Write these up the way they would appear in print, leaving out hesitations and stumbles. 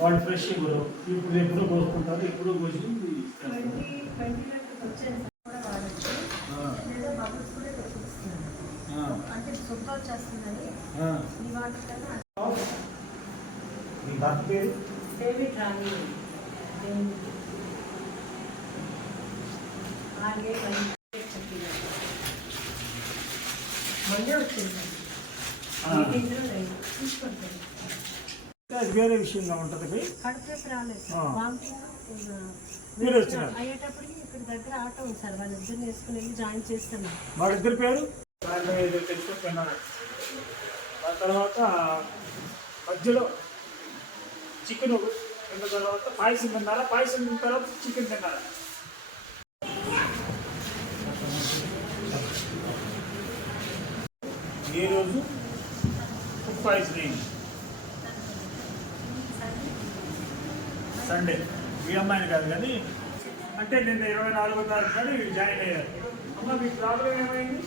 వాళ్ళు ఫ్రెష్ ఇవ్వరు, ఇప్పుడు ఎప్పుడో కోసుకుంటారు, ఎప్పుడో కోసి మీ భర్త పేరు డేవిడ్ రాణి అది వేరే విషయంగా ఉంటుంది. మీరు వచ్చినారు అయ్యేటప్పటికి ఇక్కడ దగ్గర ఆటో ఉంది సార్, వాళ్ళిద్దరు వేసుకుని వెళ్ళి జాయిన్ చేస్తున్నాం. వాళ్ళిద్దరి పేరు తెచ్చుకుంటున్నారు. దాని తర్వాత మధ్యలో చికెన్ తిన్న తర్వాత పాయసం తిన్నారా, పాయసం తిన్న తర్వాత చికెన్ తిన్నారా? ఏ రోజు ఫుడ్ పాయిజనింగ్? సండే. మీ అమ్మాయిని కాదు కానీ, అంటే నిన్న 24వ తారీఖు కానీ జాయిన్ అయ్యారు. అమ్మ మీ ప్రాబ్లం ఏమైంది?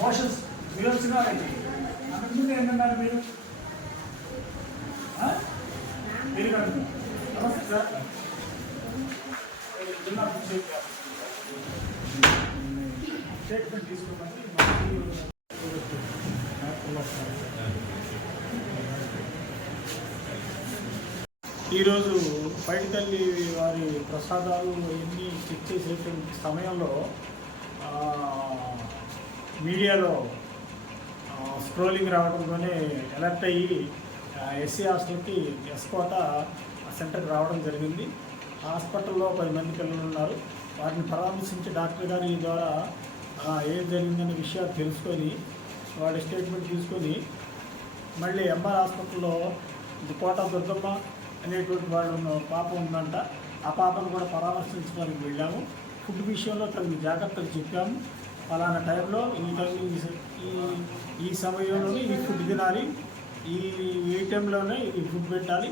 మోషన్స్ విరోచనాలండి. అంతకుముందు ఏంటన్నారు మీరు? మీరు కాదు. నమస్తే సార్. స్టేట్మెంట్ తీసుకోమని ఈరోజు పైడితల్లి వారి ప్రసాదాలు ఎన్ని చెక్ చేసేటువంటి సమయంలో మీడియాలో స్క్రోలింగ్ రావడంతోనే ఎలర్ట్ అయ్యి ఎస్సీ హాస్టల్కి ఎస్కోట సెంటర్కి రావడం జరిగింది. హాస్పిటల్లో 10 మంది పిల్లలు ఉన్నారు. వారిని పరామర్శించి డాక్టర్ గారు ఈ ద్వారా ఏం జరిగిందనే విషయాలు తెలుసుకొని వాళ్ళ స్టేట్మెంట్ తీసుకొని మళ్ళీ ఎంఆర్ హాస్పిటల్లో కోట దుర్గమ్మ అనేటువంటి వాళ్ళు పాప ఉందంట. ఆ పాపను కూడా పరామర్శించడానికి వెళ్ళాము. ఫుడ్ విషయంలో తగిన జాగ్రత్తలు చెప్పాము. ఫలానా టైంలో ఈ సమయంలోనే ఈ ఫుడ్ తినాలి, ఈ టైంలోనే ఈ ఫుడ్ పెట్టాలి.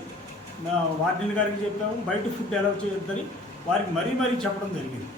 వార్డెన్ గారికి చెప్పాము. బయట ఫుడ్ అలౌ చేయొద్దని వారికి మరీ చెప్పడం జరిగింది.